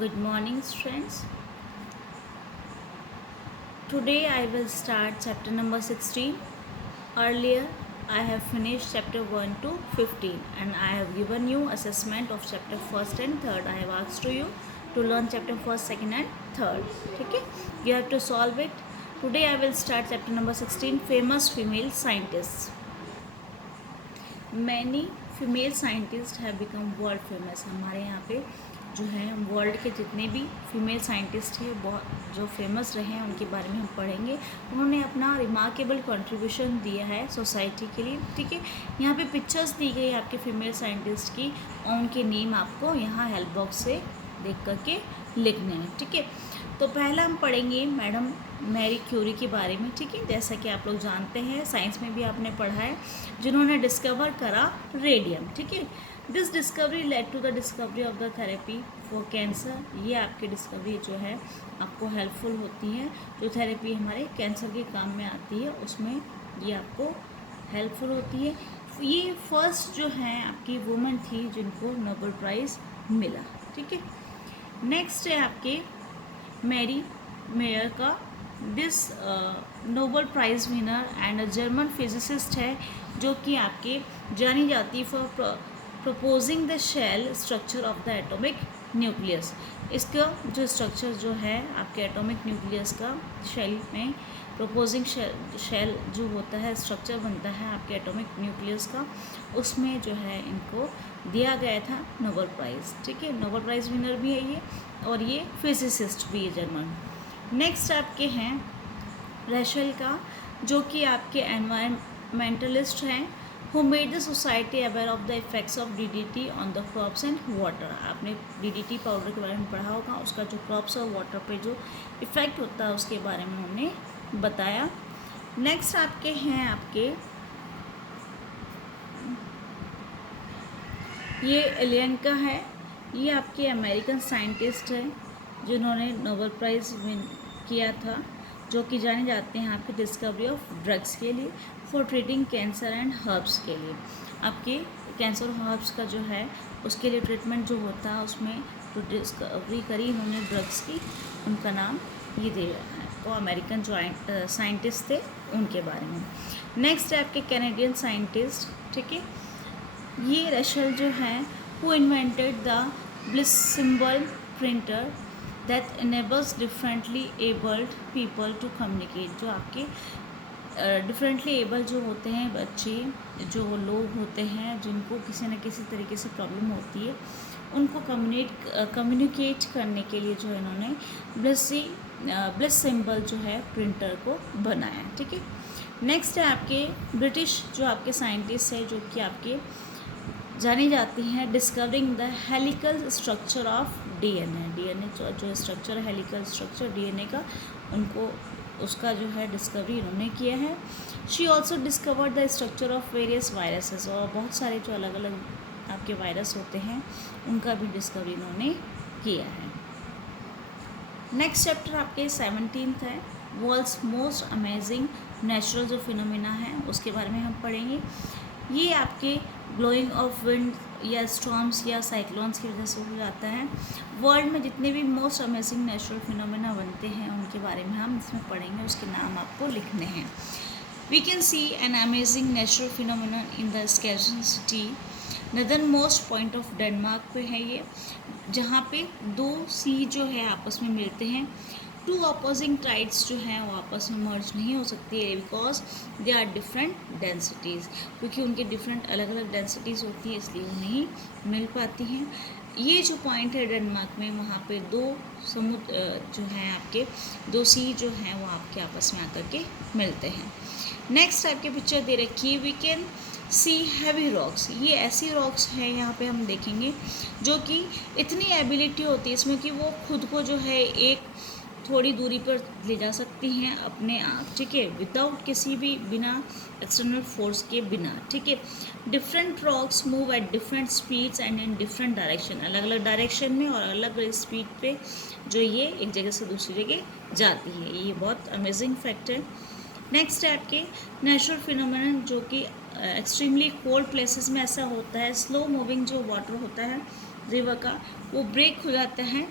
Good morning, friends. Today I will start chapter number 16. Earlier, I have finished chapter 1 to 15 and I have given you assessment of chapter 1st and 3rd. I have asked you to learn chapter 1st, 2nd and 3rd. Okay? You have to solve it. Today I will start chapter number 16, famous female scientists. Many female scientist have become world famous. हमारे यहाँ पे जो है world के जितने भी female scientist हैं बहुत जो फेमस रहे हैं उनके बारे में हम पढ़ेंगे. उन्होंने अपना रिमार्केबल कंट्रीब्यूशन दिया है सोसाइटी के लिए. ठीक है, यहाँ पे पिक्चर्स दी गई है आपके फीमेल साइंटिस्ट की और उनके नेम आपको यहाँ हेल्प बॉक्स से देख करके लिखने हैं. ठीक है, तो पहला हम पढ़ेंगे मैडम मैरी क्यूरी के बारे में. ठीक है, जैसा कि आप लोग जानते हैं साइंस में भी आपने पढ़ा है, जिन्होंने डिस्कवर करा रेडियम. ठीक है, this discovery led to the discovery of the therapy for cancer. ये आपकी डिस्कवरी जो है आपको हेल्पफुल होती है. जो थेरेपी हमारे कैंसर के काम में आती है उसमें ये आपको हेल्पफुल होती है. ये फर्स्ट जो है आपकी वुमेन थी जिनको नोबेल प्राइज़ मिला. ठीक है, नेक्स्ट है आपके मैरी मेयर का. This Nobel prize winner and a German physicist है जो कि आपके जानी जाती है for proposing the shell structure of the atomic nucleus. इसका जो स्ट्रक्चर जो है आपके एटॉमिक न्यूक्लियस का शेल में प्रपोजिंग शेल जो होता है स्ट्रक्चर बनता है आपके एटॉमिक न्यूक्लियस का, उसमें जो है इनको दिया गया था नोबेल प्राइज़. ठीक है, नोबेल प्राइज़ विनर भी है ये और ये फिजिसिस्ट भी है जर्मन. नेक्स्ट आपके हैं रेशल का जो कि आपके एनवायरमेंटलिस्ट हैं who made the society aware of the effects of DDT on the crops and water. आपने DDT पाउडर के बारे में पढ़ा होगा, उसका जो क्रॉप्स और वाटर पे जो इफ़ेक्ट होता है उसके बारे में उन्होंने बताया. नेक्स्ट आपके हैं आपके ये एलियन का है. ये आपके अमेरिकन साइंटिस्ट है जिन्होंने नोबेल प्राइज़ विन किया था, जो कि जाने जाते हैं आपकी डिस्कवरी ऑफ ड्रग्स के लिए for treating cancer and herbs के लिए. आपके कैंसर और हर्ब्स का जो है उसके लिए ट्रीटमेंट जो होता है उसमें जो डिस्कवरी करी इन्होंने ड्रग्स की, उनका नाम ये दे रहा है. वो अमेरिकन जो साइंटिस्ट थे उनके बारे में. नेक्स्ट है आपके कैनेडियन साइंटिस्ट. ठीक है, ये रेशल जो है who invented the Bliss symbol printer that enables differently abled people to communicate. जो आपके डिफरेंटली एबल जो होते हैं बच्चे, जो लोग होते हैं जिनको किसी न किसी तरीके से प्रॉब्लम होती है, उनको कम्युनिकेट करने के लिए जो इन्होंने ब्लिस सिंबल जो है प्रिंटर को बनाया. ठीक है, नेक्स्ट है आपके ब्रिटिश जो आपके साइंटिस्ट है जो कि आपके जानी जाती हैं discovering the helical structure of DNA जो स्ट्रक्चर है हेलिकल स्ट्रक्चर DNA का, उनको उसका जो है डिस्कवरी इन्होंने किया है. She also discovered the structure of various viruses. और बहुत सारे जो अलग अलग आपके वायरस होते हैं उनका भी डिस्कवरी इन्होंने किया है. नेक्स्ट चैप्टर आपके 17th है वर्ल्ड्स मोस्ट अमेजिंग नेचुरल जो फिनोमिना है उसके बारे में हम पढ़ेंगे. ये आपके ब्लोइंग ऑफ विंड या स्टॉर्म्स या साइक्लोन्स की वजह से हो जाता है. वर्ल्ड में जितने भी मोस्ट अमेजिंग नेचुरल फिनोमेना बनते हैं उनके बारे में हम इसमें पढ़ेंगे, उसके नाम आपको लिखने हैं. We can see an amazing natural phenomena in the Skagen city northern most point of Denmark पे है ये, जहाँ पे दो सी जो है आपस में मिलते हैं. टू अपोजिंग टाइड्स जो हैं वो आपस में मर्ज नहीं हो सकती है because they are different densities, क्योंकि उनके डिफरेंट अलग अलग डेंसिटीज़ होती है इसलिए वो नहीं मिल पाती हैं. ये जो पॉइंट है डेनमार्क में, वहाँ पे दो समुद्र जो हैं आपके दो सी जो हैं वो आपके आपस में आकर के मिलते हैं. नेक्स्ट आपके पिक्चर दे रखी है we can see heavy rocks. ये ऐसी रॉक्स हैं यहाँ पे हम देखेंगे जो कि इतनी एबिलिटी होती है इसमें कि वो खुद को जो है एक थोड़ी दूरी पर ले जा सकती हैं अपने आप. ठीक है, विदाउट किसी भी बिना एक्सटर्नल फोर्स के बिना. ठीक है, different rocks move at different speeds and in different direction. अलग अलग डायरेक्शन में और अलग अलग स्पीड पे जो ये एक जगह से दूसरी जगह जाती है. ये बहुत अमेजिंग फैक्ट है. नेक्स्ट है आपके नेचुरल फिनोमेनन जो कि एक्सट्रीमली कोल्ड प्लेसेस में ऐसा होता है. स्लो मूविंग जो वाटर होता है रिवर का वो ब्रेक हो जाता है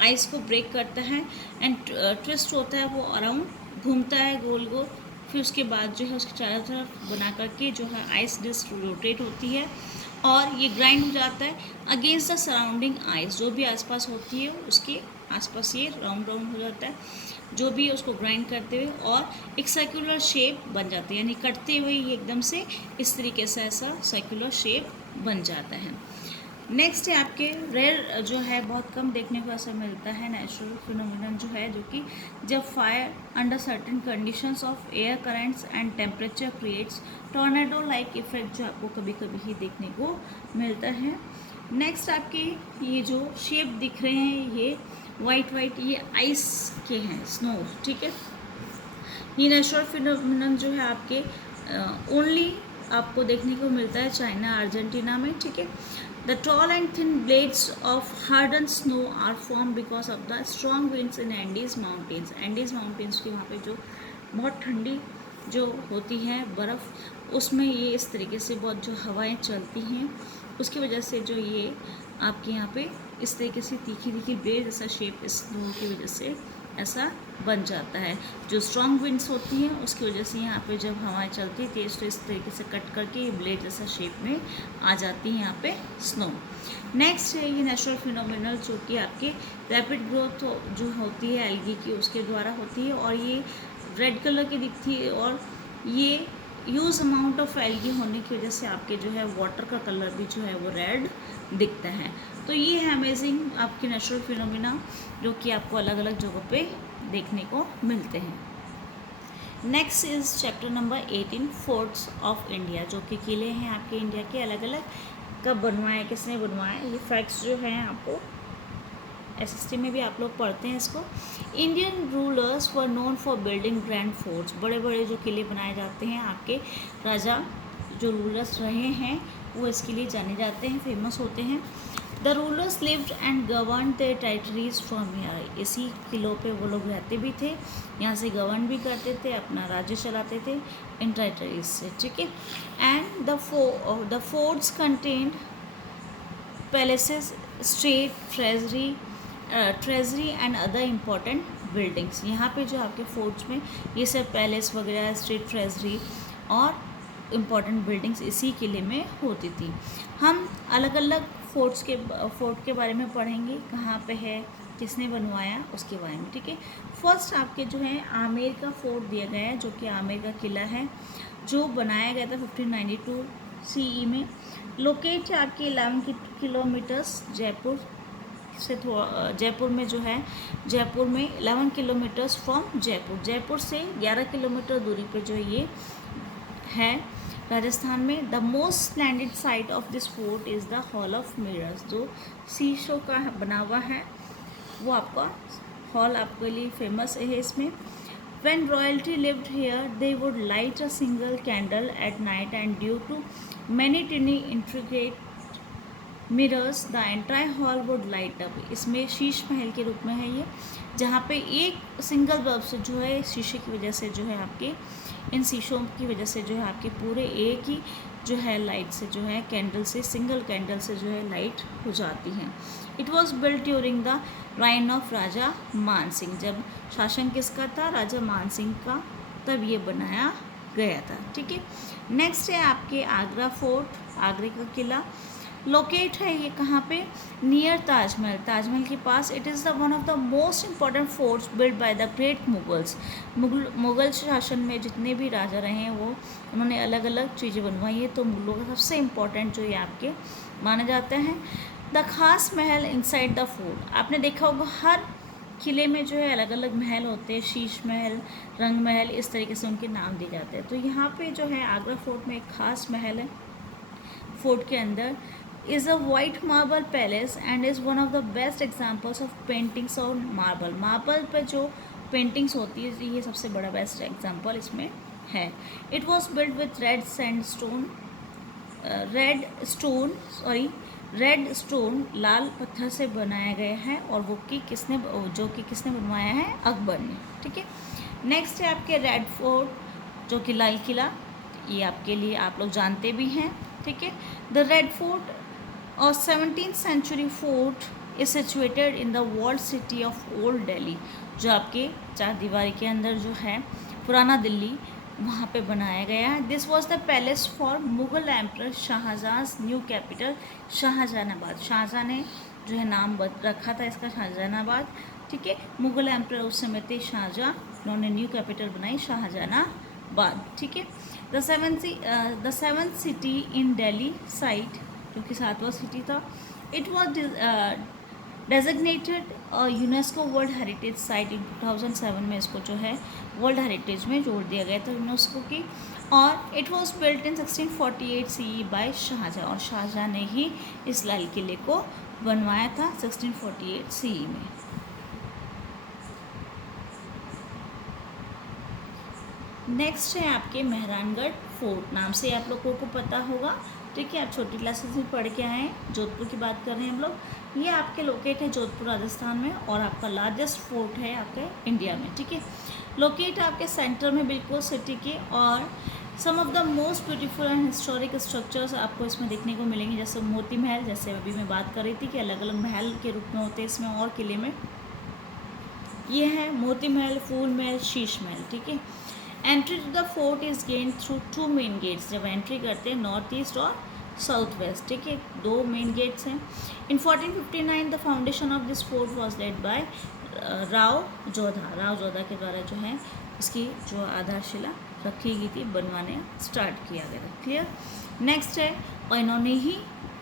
आइस को ब्रेक करता है एंड ट्विस्ट होता है, वो अराउंड घूमता है गोल गोल, फिर उसके बाद जो है उसके चारों तरफ बना करके जो है आइस डिस्क रोटेट होती है और ये ग्राइंड हो जाता है अगेंस्ट द सराउंडिंग आइस, जो भी आसपास होती है उसके आसपास ये राउंड राउंड हो जाता है, जो भी है उसको ग्राइंड करते हुए और एक सर्कुलर शेप बन जाती है, यानी कटते हुए ये एकदम से इस तरीके से ऐसा सर्कुलर शेप बन जाता है। नेक्स्ट है आपके रेयर जो है बहुत कम देखने को ऐसा मिलता है नेचुरल फिनोमिनन जो है, जो कि जब fire under certain conditions of air currents and temperature creates tornado like effect, जो आपको कभी कभी ही देखने को मिलता है। नेक्स्ट आपके ये जो शेप दिख रहे हैं ये वाइट वाइट, ये आइस के हैं, स्नो, ठीक है। ये नेचुरल फिनोमिनन जो है आपके ओनली आपको देखने को मिलता है चाइना, अर्जेंटीना में, ठीक है। The tall and thin blades of harden snow are form because of the strong winds in Andes mountains. Andes mountains की वहाँ पे जो बहुत ठंडी जो होती है बर्फ़, उसमें ये इस तरीके से बहुत जो हवाएं चलती हैं, उसकी वजह से जो ये आपके यहाँ पे इस तरीके से तीखी तीखी ब्लेड जैसा शेप इस स्नो की वजह से ऐसा बन जाता है। जो स्ट्रॉन्ग विंड्स होती हैं उसकी वजह से यहाँ पे जब हवाएं चलती है तेज, तो इस तरीके से कट करके ये ब्लेड जैसा शेप में आ जाती है यहाँ पे स्नो। नेक्स्ट है ये नेचुरल फिनोमिनल, जो कि आपके रैपिड ग्रोथ जो होती है एल्गी की उसके द्वारा होती है, और ये रेड कलर की दिखती है, और ये यूज अमाउंट ऑफ एल्गी होने की वजह से आपके जो है वाटर का कलर भी जो है वो रेड दिखता है। तो ये है अमेजिंग आपके नेचुरल फिनोमिना जो कि आपको अलग अलग जगहों पे देखने को मिलते हैं। Next is chapter number 18 forts of India, जो कि किले हैं आपके इंडिया के अलग अलग, कब बनवाए, किसने बनवाए, ये फैक्ट्स जो हैं आपको एसएसटी में भी आप लोग पढ़ते हैं इसको। Indian rulers were known for building grand forts, बड़े बड़े जो किले बनाए जाते हैं आपके राजा जो रूलर्स रहे हैं वो इसके लिए जाने जाते हैं, फेमस होते हैं। The rulers lived and govern there territories from here, इसी किलों पे वो लोग रहते भी थे, यहाँ से गवर्न भी करते थे, अपना राज्य चलाते थे इन टेरिटरीज से, ठीक है। And the forts contained palaces, state, treasury and other important buildings. यहाँ पे जो आपके फोर्ट्स में ये सब पैलेस वगैरह, स्टेट, ट्रेजरी और इम्पॉर्टेंट बिल्डिंग्स इसी किले में होती थी। हम अलग अलग फोर्ट के बारे में पढ़ेंगे, कहाँ पे है, किसने बनवाया, उसके बारे में, ठीक है। फर्स्ट आपके जो है आमेर का फोर्ट दिया गया है, जो कि आमेर का किला है, जो बनाया गया था 1592 CE में। लोकेट है आपके 11 किलोमीटर्स जयपुर से, जयपुर में जो है, जयपुर में 11 किलोमीटर्स फ्रॉम जयपुर से 11 किलोमीटर दूरी पर जो ये है राजस्थान में। The most splendid site of this fort is the hall of mirrors, जो शीशों का बना हुआ है, वो आपका हॉल आपके लिए फेमस है इसमें। When royalty lived here, they would light a single candle at night, and due to many tiny intricate mirrors, the entire hall would light up. इसमें शीश महल के रूप में है ये, जहाँ पे एक सिंगल बल्ब से जो है शीशे की वजह से जो है आपके इन शीशों की वजह से जो है आपके पूरे एक ही जो है लाइट से जो है कैंडल से, सिंगल कैंडल से जो है लाइट हो जाती है। It was built during the reign of Raja Man Singh, जब शासन किसका था, राजा मान सिंह का, तब ये बनाया गया था, ठीक है। नेक्स्ट है आपके आगरा फोर्ट, आगरे का किला। लोकेट है ये कहाँ पे, नियर ताजमहल, ताजमहल के पास। It is the one of the most important forts build by the great Mughals. Mughal शासन में जितने भी राजा रहे हैं वो उन्होंने अलग अलग चीज़ें बनवाई है, तो मुगलों का सबसे इम्पॉर्टेंट जो ये आपके माना जाता है। द खास महल इनसाइड द फोर्ट, आपने देखा होगा हर किले में जो है अलग अलग महल होते हैं, शीश महल, रंग महल, इस तरीके से उनके नाम दिए जाते हैं। तो यहाँ पे जो है आगरा फोर्ट में एक खास महल है फोर्ट के अंदर, is a white marble palace and is one of the best examples of paintings on marble. Marble पर जो पेंटिंग्स होती है ये सबसे बड़ा बेस्ट एग्जाम्पल इसमें है। It was built with red stone लाल पत्थर से बनाया गया है, और वो किसने बनवाया है, अकबर ने, ठीक है। नेक्स्ट है आपके रेड फोर्ट, जो कि लाल किला, ये आपके लिए आप लोग जानते भी हैं, ठीक है। द रेड फोर्ट और 17th century fort is situated in the walled city of Old Delhi, जो आपके चार दीवारी के अंदर जो है पुराना दिल्ली, वहाँ पे बनाया गया है। This was the palace for Mughal emperor Shahjahan new capital Shahjahanabad. Shahjahan ने जो है नाम रखा था इसका शाहजहानाबाद, ठीक है। मुगल एम्पर उस समय थे शाहजहाँ, उन्होंने न्यू कैपिटल बनाई शाहजहानाबाद, ठीक है। The seventh city in Delhi site, जो कि 7वां सिटी था, it was designated UNESCO world heritage site in 2007 में इसको जो है वर्ल्ड हेरिटेज में जोड़ दिया गया था यूनेस्को की। और it was built in 1648 CE by Shahjahan, और शाहजहाँ ने ही इस लाल किले को बनवाया था 1648 CE में। नेक्स्ट है आपके मेहरानगढ़ फोर्ट, नाम से आप लोगों को पता होगा, ठीक है। आप छोटी क्लासेस में पढ़ के आए हैं। जोधपुर की बात कर रहे हैं हम लोग। ये आपके लोकेट है जोधपुर राजस्थान में, और आपका लार्जेस्ट फोर्ट है आपके इंडिया में, ठीक है। लोकेट आपके सेंटर में बिल्कुल सिटी के, और some of the most beautiful and historic structures आपको इसमें देखने को मिलेंगे, जैसे मोती महल, जैसे अभी मैं बात कर रही थी कि अलग अलग महल के रूप में होते हैं इसमें और किले में। ये है मोती महल, फूल महल, शीश महल, ठीक है। Entry to the fort is gain through 2 main gates, जब एंट्री करते हैं नॉर्थ ईस्ट और साउथ वेस्ट, ठीक है, 2 मेन गेट्स हैं। In 1459 the foundation of this fort was laid by Rao Jodha के द्वारा जो है इसकी जो आधारशिला रखी गई थी, बनवाने स्टार्ट किया गया था, क्लियर। नेक्स्ट है, और इन्होंने ही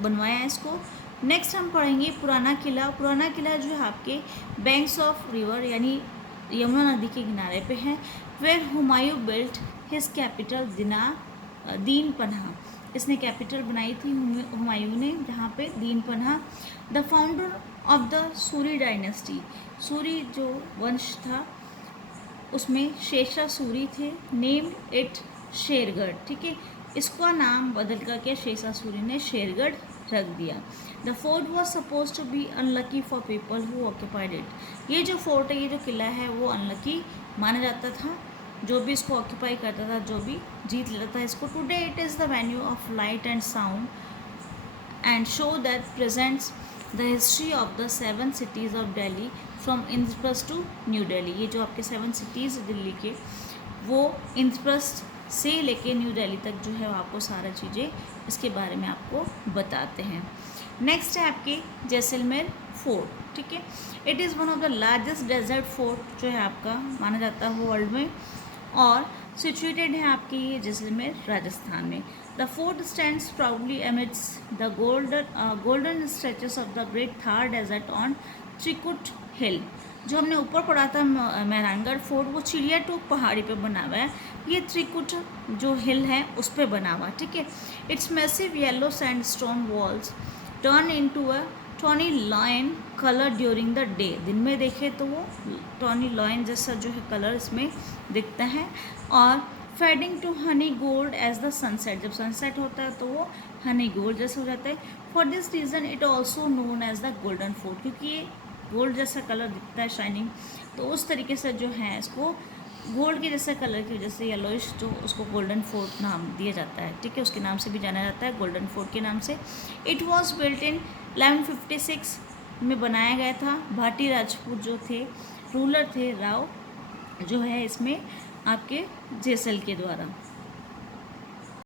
बनवाया इसको। नेक्स्ट हम पढ़ेंगे पुराना किला। पुराना किला जो है आपके बैंक्स ऑफ रिवर यानी यमुना नदी के किनारे पे है। Where Humayun built his capital Din Panah, इसने कैपिटल बनाई थी हुमायूं ने, जहाँ पे Din Panah. The founder of the Suri dynasty, Suri जो वंश था उसमें शेषा सूरी थे। नेम्ड इट शेरगढ़, ठीक है, इसका नाम बदल कर के शेषा सूरी ने शेरगढ़ रख दिया। The fort was suppose to be unlucky for people who occupied it, ये जो फोर्ट है, ये जो किला है, वो अनलकी माना जाता था, जो भी इसको ऑक्यूपाई करता था, जो भी जीत लेता था इसको। Today it is the venue of light and sound and show that presents the history of the 7 cities of Delhi from Indraprastha to New Delhi. ये जो आपके 7 सिटीज़ दिल्ली के, वो इंद्रप्रस्थ से लेके न्यू दिल्ली तक जो है आपको सारा चीज़ें इसके बारे में आपको बताते हैं। नेक्स्ट है आपके जैसलमेर फोर्ट, ठीक है। It is one of the largest desert fort जो है आपका माना जाता है वर्ल्ड में, और सिचुएटेड है आपके ये जैसलमेर राजस्थान में। The fort stands proudly amidst the golden stretches of the great Thar desert on Trikut hill. जो हमने ऊपर पढ़ा था मेहरानगढ़ फोर्ट, वो चिड़िया टोक पहाड़ी पे बना हुआ है, ये त्रिकुट जो हिल है उस पर बना हुआ, ठीक है। Its massive yellow sandstone walls turn into a tawny lion colour during the day, दिन में देखे तो वो टॉनी लायन जैसा जो है कलर इसमें दिखता है, और fading to honey gold as the sunset, जब सनसेट होता है तो वो हनी गोल्ड जैसा हो जाता है। For this reason it also known as the golden fort, क्योंकि ये गोल्ड जैसा कलर दिखता है शाइनिंग, तो उस तरीके से जो है इसको गोल्ड के जैसा कलर की वजह से येलोइश जो उसको गोल्डन फोर्ट नाम दिया जाता है, ठीक है, उसके नाम से भी जाना जाता है, गोल्डन फोर्ट के नाम से। इट वॉज बिल्ट इन 1156 में बनाया गया था। भाटी राजपूत जो थे रूलर थे, राव जो है इसमें आपके जैसल के द्वारा।